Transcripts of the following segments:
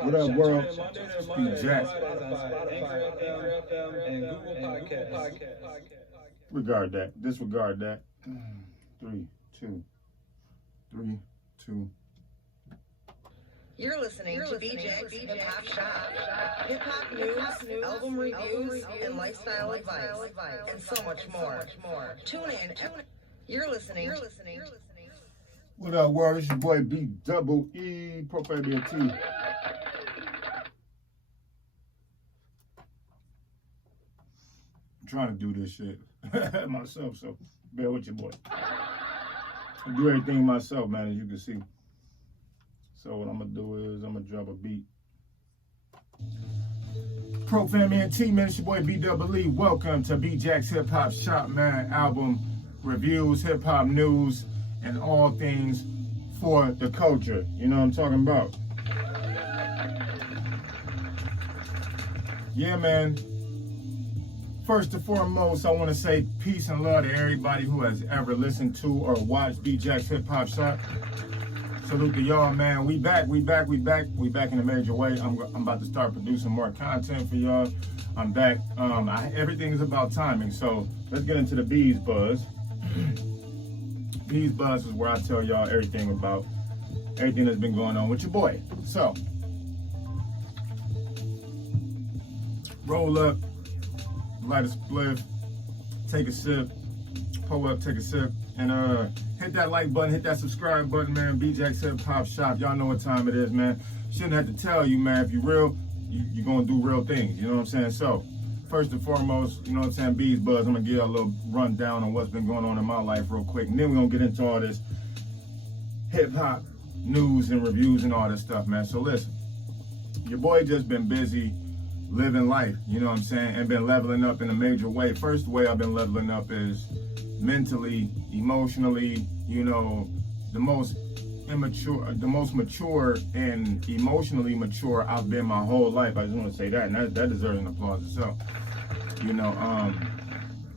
What up, world? Be Jack. Regard that. Disregard that. 3, 2, 3, 2. You're listening to BJ's Hip Hop Shop. Hip hop news, album reviews, and lifestyle advice, and so much more. Tune in. You're listening. What up, world? It's your boy B Double E Profanity. I'm trying to do this shit myself, so bear with your boy. I do everything myself, man, as you can see. So what I'm gonna do is I'm gonna drop a beat. Pro Family and Team, man, it's your boy B Double E. Welcome to B Jack's Hip Hop Shop, man. Album reviews, hip hop news, and all things for the culture. You know what I'm talking about? Yeah, man. First and foremost, I want to say peace and love to everybody who has ever listened to or watched B Jack's Hip Hop Shop. Salute to y'all, man. We back in a major way. I'm about to start producing more content for y'all. I'm back. Everything is about timing, so let's get into the Bees Buzz. Bees Buzz is where I tell y'all everything about everything that's been going on with your boy. So, roll up, light a spliff, take a sip, pull up, take a sip, and hit that like button, hit that subscribe button, man. B Jack's Hip Hop Shop. Y'all know what time it is, man. Shouldn't have to tell you, man. If you're real, you're gonna do real things. You know what I'm saying? So, first and foremost, you know what I'm saying, Bees Buzz, I'm gonna give you a little rundown on what's been going on in my life real quick. And then we're gonna get into all this hip hop news and reviews and all this stuff, man. So listen, your boy just been busy living life, you know what I'm saying, and been leveling up in a major way. First way I've been leveling up is mentally, emotionally, you know, the most mature and emotionally mature I've been my whole life. I just want to say that, and that deserves an applause itself. You know,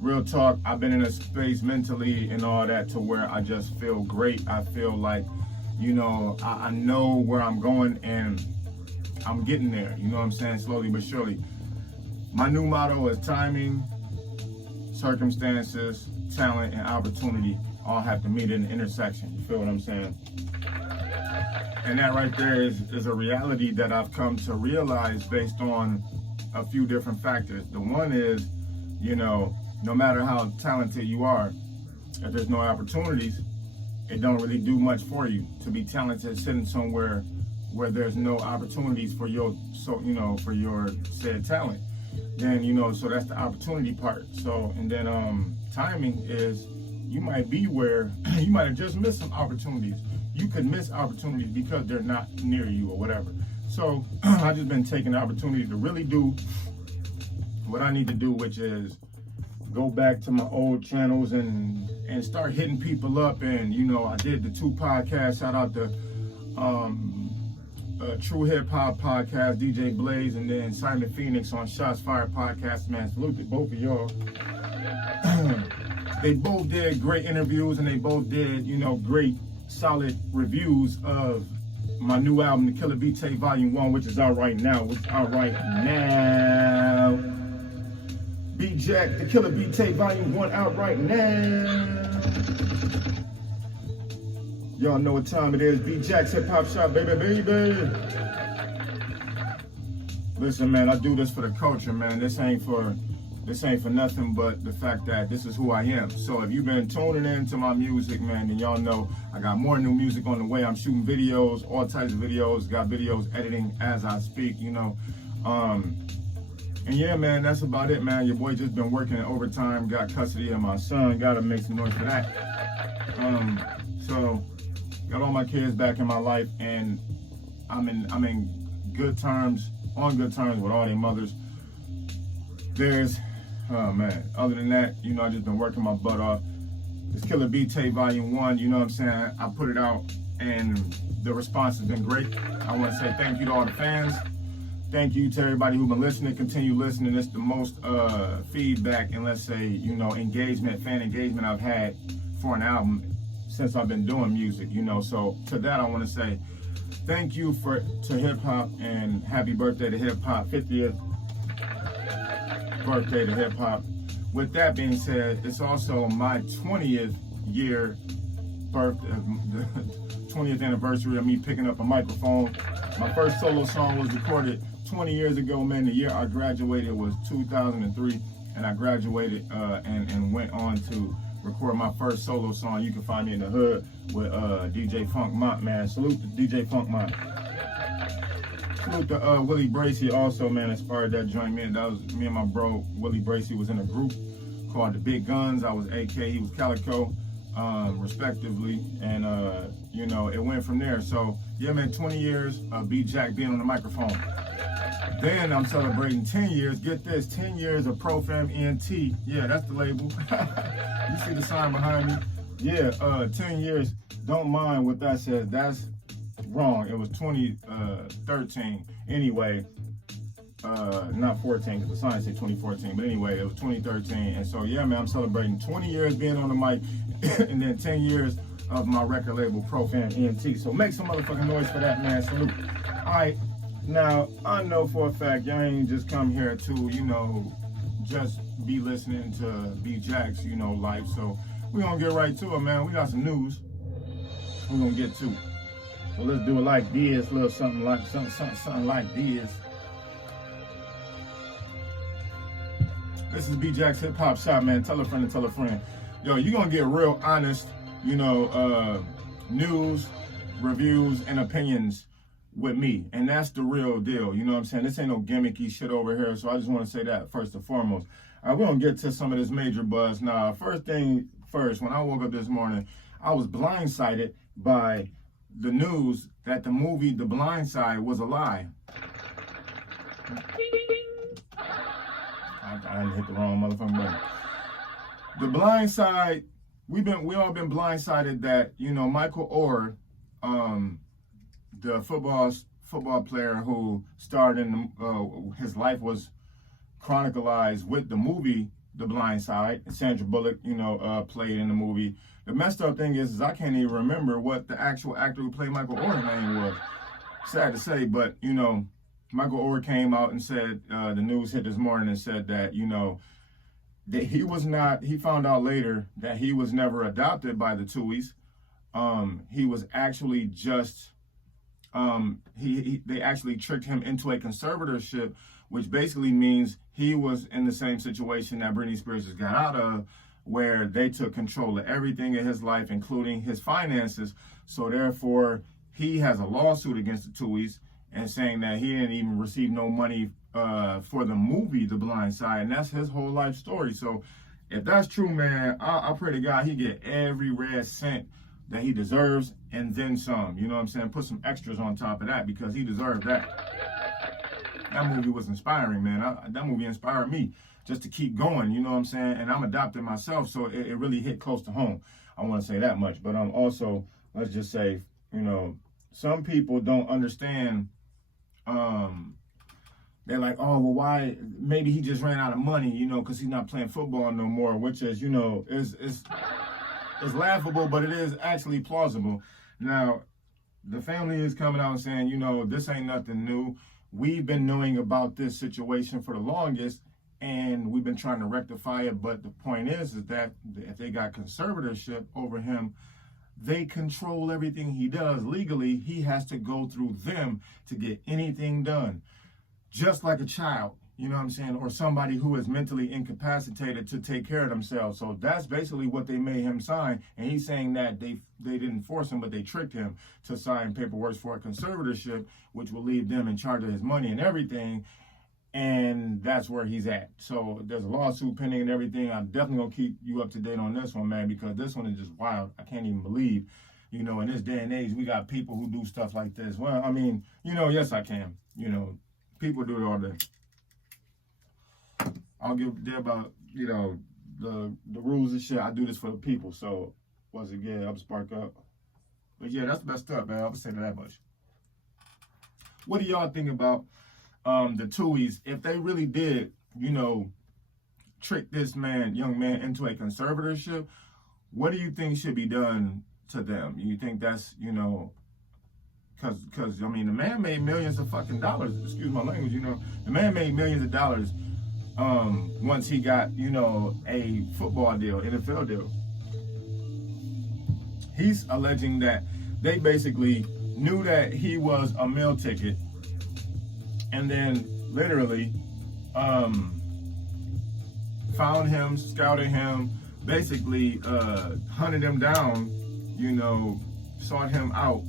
real talk, I've been in a space mentally and all that to where I just feel great. I feel like, you know, I know where I'm going and I'm getting there, you know what I'm saying, slowly but surely. My new motto is timing, circumstances, talent, and opportunity all have to meet in the intersection. You feel what I'm saying? And that right there is a reality that I've come to realize based on a few different factors. The one is, you know, no matter how talented you are, if there's no opportunities, it don't really do much for you to be talented sitting somewhere where there's no opportunities for your, for your said talent. Then, you know, so that's the opportunity part. So, and then timing is, you might be where you might have just missed some opportunities. You could miss opportunities because they're not near you or whatever. So I just been taking the opportunity to really do what I need to do, which is go back to my old channels and start hitting people up. And, you know, I did the 2 podcasts. Shout out to True Hip Hop Podcast, DJ Blaze, and then Simon Phoenix on Shots Fired Podcast. Man, salute to both of y'all. They both did great interviews, and they both did, you know, great, solid reviews of my new album, The Killer Beat Tape Volume 1, which is out right now. B Jack, The Killer Beat Tape Volume 1 out right now. Y'all know what time it is. B Jack's Hip Hop Shop, baby. Listen, man, I do this for the culture, man. This ain't for nothing but the fact that this is who I am. So if you've been tuning in to my music, man, then y'all know I got more new music on the way. I'm shooting videos, all types of videos, got videos editing as I speak, you know. And yeah, man, that's about it, man. Your boy just been working overtime, got custody of my son, gotta make some noise for that. So got all my kids back in my life, and I'm in good terms, on good terms with all their mothers. Oh man, other than that, you know, I just been working my butt off. This Killer Beat Tape Volume 1, you know what I'm saying? I put it out and the response has been great. I want to say thank you to all the fans. Thank you to everybody who's been listening. Continue listening. It's the most feedback and, let's say, you know, fan engagement I've had for an album since I've been doing music, you know. So to that, I want to say thank you to hip hop, and happy birthday to hip hop, 50th birthday to hip hop. With that being said, it's also my 20th year birthday, the 20th anniversary of me picking up a microphone. My first solo song was recorded 20 years ago, man. The year I graduated was 2003, and I graduated and went on to record my first solo song. You can find me in the hood with DJ Funk Mont, man. Salute to DJ Funk Mont. Salute to Willie Bracey also, man, inspired that joint, man. That was me and my bro, Willie Bracey, was in a group called The Big Guns. I was AK, he was Calico, respectively. And, you know, it went from there. So, yeah, man, 20 years of B-Jack being on the microphone. Then I'm celebrating 10 years, get this, 10 years of ProFam ENT. Yeah, that's the label. You see the sign behind me? Yeah, 10 years. Don't mind what that says. That's wrong. It was 2013. Anyway, not 14, because the sign said 2014. But anyway, it was 2013. And so, yeah, man, I'm celebrating 20 years being on the mic and then 10 years of my record label, ProFam ENT. So make some motherfucking noise for that, man. Salute. All right. Now, I know for a fact y'all ain't just come here to, you know, just be listening to B-Jack's, you know, life. So we're going to get right to it, man. We got some news we're going to get to. So let's do it like this, a little something like this. This is B-Jack's Hip Hop Shop, man. Tell a friend and tell a friend. Yo, you're going to get real honest, you know, news, reviews, and opinions with me, and that's the real deal. You know what I'm saying? This ain't no gimmicky shit over here, so I just want to say that first and foremost. All right, we're gonna get to some of this major buzz now. First thing first, when I woke up this morning, I was blindsided by the news that the movie The Blind Side was a lie. I didn't hit the wrong motherfucking button. The Blind Side, we all been blindsided that, you know, Michael Oher, the football player who starred in his life was chronicled with the movie The Blind Side. Sandra Bullock, you know, played in the movie. The messed up thing is I can't even remember what the actual actor who played Michael Oher's name was. Sad to say, but, you know, Michael Oher came out and said, the news hit this morning and said that, you know, that he found out later that he was never adopted by the Tuohys. He was actually just, they actually tricked him into a conservatorship, which basically means he was in the same situation that Britney Spears has got out of, where they took control of everything in his life, including his finances. So therefore, he has a lawsuit against the Tuohys and saying that he didn't even receive no money for the movie The Blind Side, and that's his whole life story. So if that's true, man, I pray to God he get every red cent that he deserves and then some. You know what I'm saying? Put some extras on top of that, because he deserved that. That movie was inspiring, man. That movie inspired me just to keep going, you know what I'm saying? And I'm adopted myself, so it really hit close to home. I want to say that much. But also, let's just say, you know, some people don't understand. They're like, oh, well, why? Maybe he just ran out of money, you know, because he's not playing football no more, which is, you know, is laughable, but it is actually plausible. Now, the family is coming out and saying, you know, this ain't nothing new. We've been knowing about this situation for the longest, and we've been trying to rectify it. But the point is that if they got conservatorship over him, they control everything he does. Legally, he has to go through them to get anything done. Just like a child, you know what I'm saying? Or somebody who is mentally incapacitated to take care of themselves. So that's basically what they made him sign. And he's saying that they didn't force him, but they tricked him to sign paperwork for a conservatorship, which will leave them in charge of his money and everything. And that's where he's at. So there's a lawsuit pending and everything. I'm definitely going to keep you up to date on this one, man, because this one is just wild. I can't even believe, you know, in this day and age, we got people who do stuff like this. Well, I mean, you know, yes, I can. You know, people do it all day. I'll give a damn about, you know, the rules and shit. I do this for the people. So once again, I'm spark up. But yeah, that's the best stuff, man. I'll say that much. What do y'all think about the Tuohys, if they really did, you know, trick this young man into a Cause I mean, the man made millions of fucking dollars. Excuse my language, you know. The man made millions of dollars once he got, you know, a football deal, NFL deal. He's alleging that they basically knew that he was a meal ticket, and then literally found him, scouted him, basically hunted him down, you know, sought him out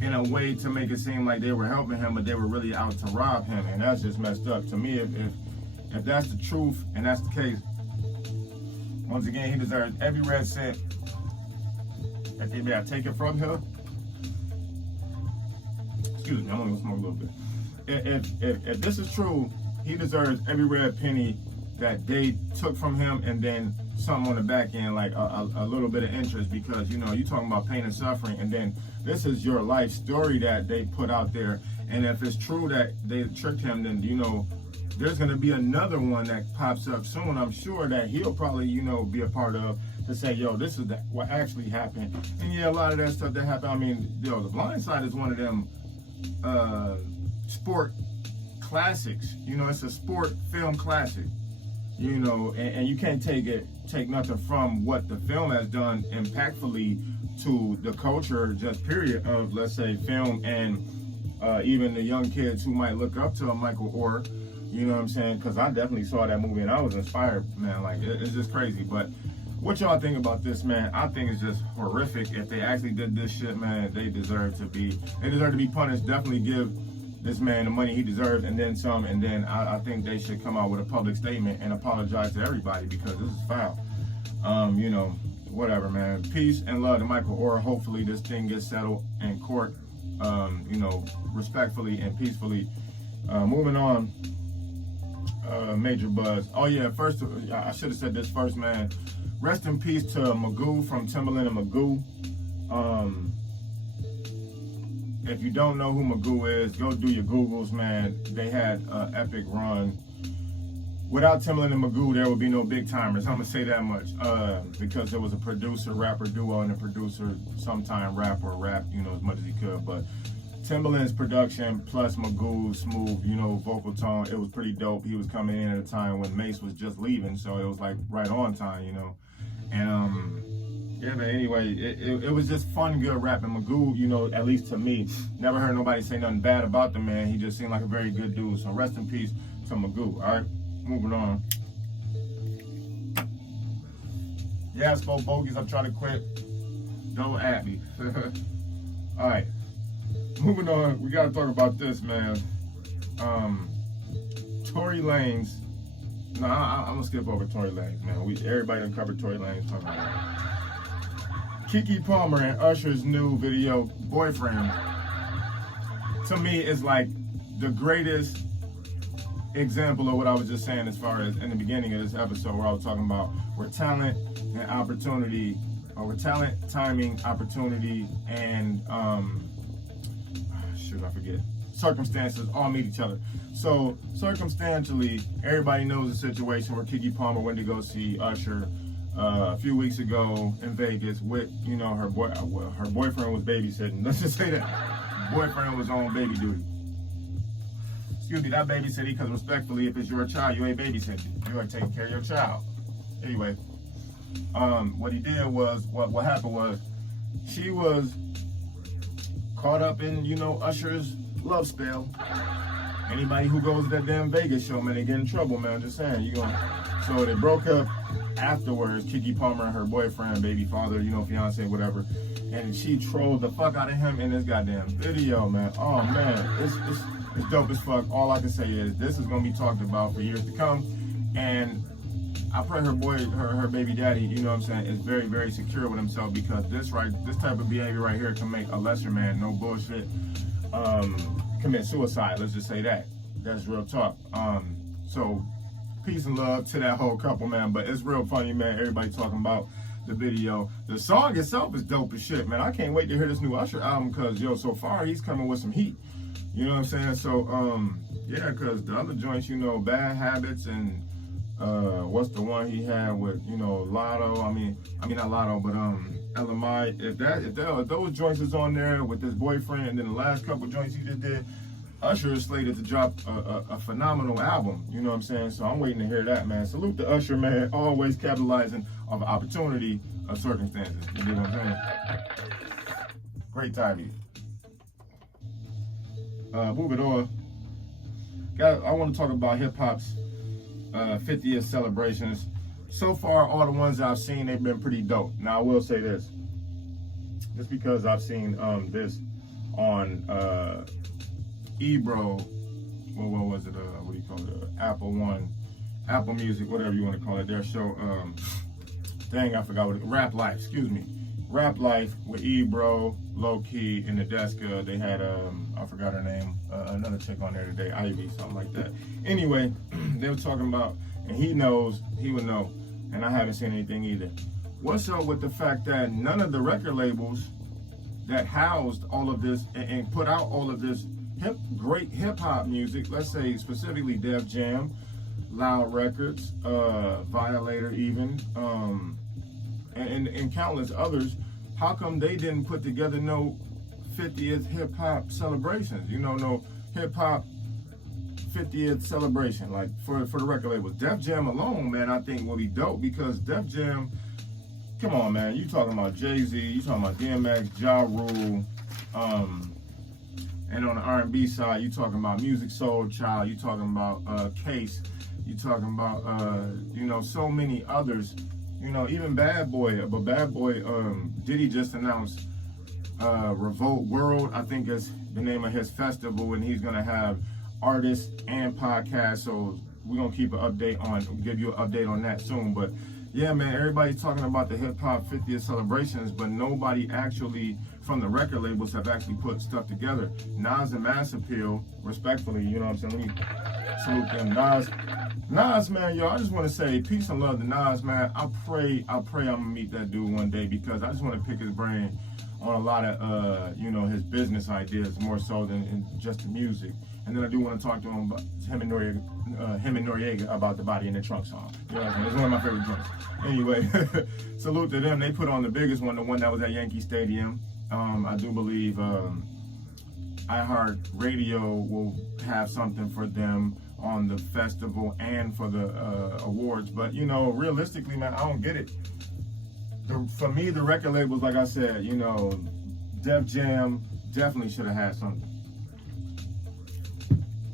in a way to make it seem like they were helping him, but they were really out to rob him, and that's just messed up to me. If that's the truth and that's the case, once again, he deserves every red cent that they may have taken from him. Excuse me, I'm only gonna smoke a little bit. If this is true, he deserves every red penny that they took from him, and then something on the back end, like a little bit of interest, because, you know, you talking about pain and suffering, and then this is your life story that they put out there. And if it's true that they tricked him, then, you know, there's going to be another one that pops up soon, I'm sure, that he'll probably, you know, be a part of, to say, yo, this is what actually happened. And yeah, a lot of that stuff that happened, I mean, yo, The Blind Side is one of them sport classics. You know, it's a sport film classic. You know, and you can't take nothing from what the film has done impactfully to the culture, just period, of, let's say, film, and even the young kids who might look up to a Michael Oher. You know what I'm saying? Because I definitely saw that movie and I was inspired, man. Like, it's just crazy. But what y'all think about this, man? I think it's just horrific. If they actually did this shit, man, they deserve to be punished. Definitely give this man the money he deserves and then some. And then I think they should come out with a public statement and apologize to everybody, because this is foul. You know, whatever, man. Peace and love to Michael Oher. Hopefully this thing gets settled in court, you know, respectfully and peacefully. Moving on. Major buzz. Oh yeah, first, I should have said this first, man. Rest in peace to Magoo from Timbaland and Magoo. If you don't know who Magoo is, go do your Googles, man. They had an epic run. Without Timbaland and Magoo, there would be no Big Timers. I'm gonna say that much, because there was a producer-rapper duo, and a producer sometime rap, you know, as much as he could. But Timbaland's production plus Magoo's smooth, you know, vocal tone, it was pretty dope. He was coming in at a time when Mace was just leaving, so it was like right on time, you know. And yeah, but anyway, it was just fun, good rapping. Magoo, you know, at least to me, never heard nobody say nothing bad about the man. He just seemed like a very good dude. So rest in peace to Magoo. All right, moving on. Yeah, I spoke bogeys. I'm trying to quit. Don't at me. All right. Moving on, we gotta talk about this, man. Tory Lanez. No, I'm gonna skip over Tory Lanez, man. Everybody done covered Tory Lanez. Keke Palmer and Usher's new video, Boyfriend, to me is like the greatest example of what I was just saying, as far as in the beginning of this episode, where I was talking about where talent and opportunity, or where talent, timing, opportunity, and I forget, circumstances all meet each other. So circumstantially, everybody knows the situation where Keke Palmer went to go see Usher a few weeks ago in Vegas with, you know, her boyfriend was babysitting. Let's just say that boyfriend was on baby duty. Excuse me, not babysitting, because respectfully, if it's your child, you ain't babysitting. You ain't taking care of your child. Anyway, what he did was, what happened was, she was caught up in, you know, Usher's love spell. Anybody who goes to that damn Vegas show, man, they get in trouble, man. I'm just saying, so they broke up afterwards. Keke Palmer and her boyfriend, baby father, you know, fiance, whatever. And she trolled the fuck out of him in this goddamn video, man. Oh man, it's dope as fuck. All I can say is this is gonna be talked about for years to come. And I pray her baby daddy, you know what I'm saying, is very, very secure with himself, because this type of behavior right here can make a lesser man, no bullshit, commit suicide. Let's just say that. That's real talk. So peace and love to that whole couple, man. But it's real funny, man. Everybody talking about the video. The song itself is dope as shit, man. I can't wait to hear this new Usher album, because, yo, so far he's coming with some heat. You know what I'm saying? So, yeah, because the other joints, you know, Bad Habits and what's the one he had with, you know, Lotto? I mean not Lotto, but LMI. If those joints is on there with this boyfriend, and then the last couple joints he just did, Usher is slated to drop a phenomenal album. You know what I'm saying? So I'm waiting to hear that, man. Salute to Usher, man. Always capitalizing on opportunity of circumstances. You know what I'm saying? Great timing. Move it on. I want to talk about hip hop's 50th celebrations. So far, all the ones I've seen, they've been pretty dope. Now, I will say this. Just because I've seen this on Ebro, what was it? What do you call it? Apple One, Apple Music, whatever you want to call it. Their show, dang, I forgot what it, Rap Life, excuse me. Rap Life with Ebro, Low Key, and Nadeska. They had, I forgot her name, another chick on there today, Ivy, something like that. Anyway, they were talking about, and he would know, and I haven't seen anything either. What's up with the fact that none of the record labels that housed all of this and put out all of this great hip hop music, let's say specifically Def Jam, Loud Records, Violator even, and countless others, how come they didn't put together no 50th hip hop celebrations? You know, no hip hop 50th celebration, like for the record labels. Def Jam alone, man, I think will be dope, because Def Jam, come on, man, you talking about Jay-Z, you talking about DMX, Ja Rule, and on the R&B side, you talking about Music Soul Child, you talking about Case, you talking about, you know, so many others, you know, even Bad Boy, but Bad Boy, Diddy just announced Revolt World, I think is the name of his festival, and he's gonna have artists and podcasts, so we're gonna keep an update on, give you an update on that soon. But yeah, man, everybody's talking about the hip hop 50th celebrations, but nobody actually from the record labels have actually put stuff together. Nas and Mass Appeal, respectfully, you know what I'm saying? Let me salute them. Nas, man, yo, I just want to say peace and love to Nas, man. I pray I'm gonna meet that dude one day, because I just want to pick his brain on a lot of, you know, his business ideas more so than just the music. And then I do want to talk to him about him and Noriega about the Body in the Trunk song. You know what I'm saying? It's one of my favorite joints. Anyway, salute to them. They put on the biggest one, the one that was at Yankee Stadium. I do believe iHeartRadio will have something for them on the festival and for the awards. But, you know, realistically, man, I don't get it. For me, the record labels, like I said, you know, Def Jam definitely should have had something.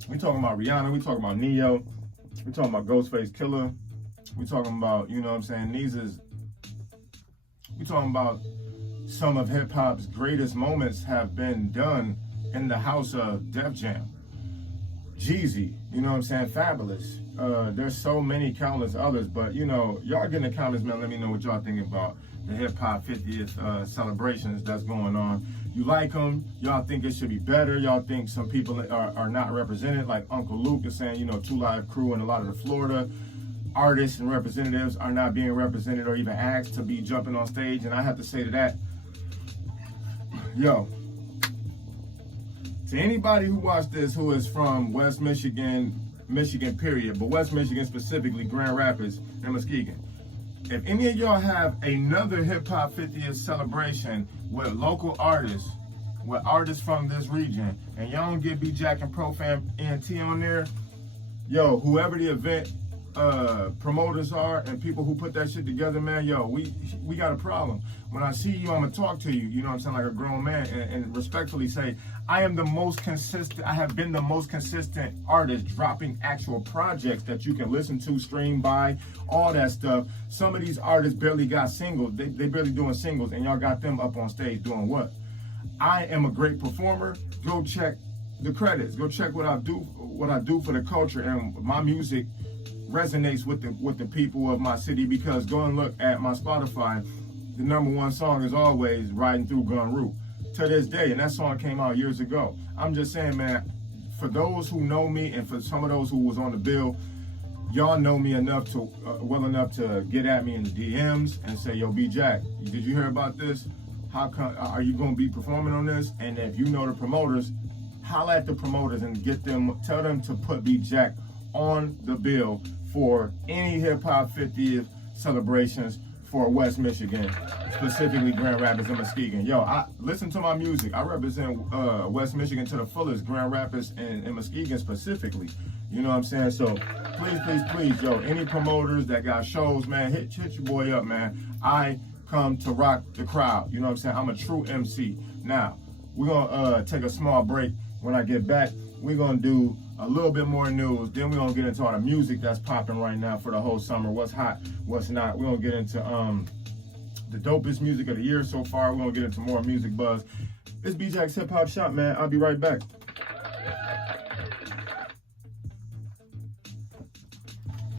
We talking about Rihanna, we talking about Neo, we talking about Ghostface Killah, we talking about, you know what I'm saying, we talking about some of hip hop's greatest moments have been done in the house of Def Jam. Jeezy, you know what I'm saying, Fabulous. There's so many countless others, but you know, y'all get in the comments, man, let me know what y'all thinking about the hip hop 50th celebrations that's going on. You like them, y'all think it should be better, y'all think some people are not represented, like Uncle Luke is saying, you know, 2 Live Crew and a lot of the Florida artists and representatives are not being represented or even asked to be jumping on stage. And I have to say to that, yo, to anybody who watched this who is from West Michigan period, but West Michigan specifically, Grand Rapids and Muskegon, if any of y'all have another hip hop 50th celebration with local artists, with artists from this region, and y'all don't get B-Jack and Profam ENT on there, yo, whoever the event promoters are and people who put that shit together, man, yo, we got a problem. When I see you, I'm gonna talk to you, you know what I'm saying, like a grown man, and respectfully say, I am the most consistent, I have been the most consistent artist dropping actual projects that you can listen to, stream by, all that stuff. Some of these artists barely got singles, they barely doing singles, and y'all got them up on stage doing what? I am a great performer. Go check the credits, go check what I do for the culture, and my music resonates with the people of my city, because go and look at my Spotify, the #1 song is always Riding Through Gun Route to this day, and that song came out years ago. I'm just saying, man, for those who know me and for some of those who was on the bill, y'all know me enough to well enough to get at me in the DMs and say, yo, B-Jack, did you hear about this? How come, are you going to be performing on this? And if you know the promoters, holla at the promoters and get them, tell them to put B-Jack on the bill for any hip hop 50th celebrations for West Michigan, specifically Grand Rapids and Muskegon. Yo, I listen to my music. I represent West Michigan to the fullest, Grand Rapids and Muskegon specifically. You know what I'm saying? So please, yo, any promoters that got shows, man, hit your boy up, man. I come to rock the crowd. You know what I'm saying? I'm a true MC. Now, we're gonna take a small break. When I get back, we're gonna do a little bit more news. Then we're gonna get into all the music that's popping right now for the whole summer. What's hot, what's not. We're gonna get into the dopest music of the year so far. We're gonna get into more music buzz. It's BJ's Hip Hop Shop, man. I'll be right back.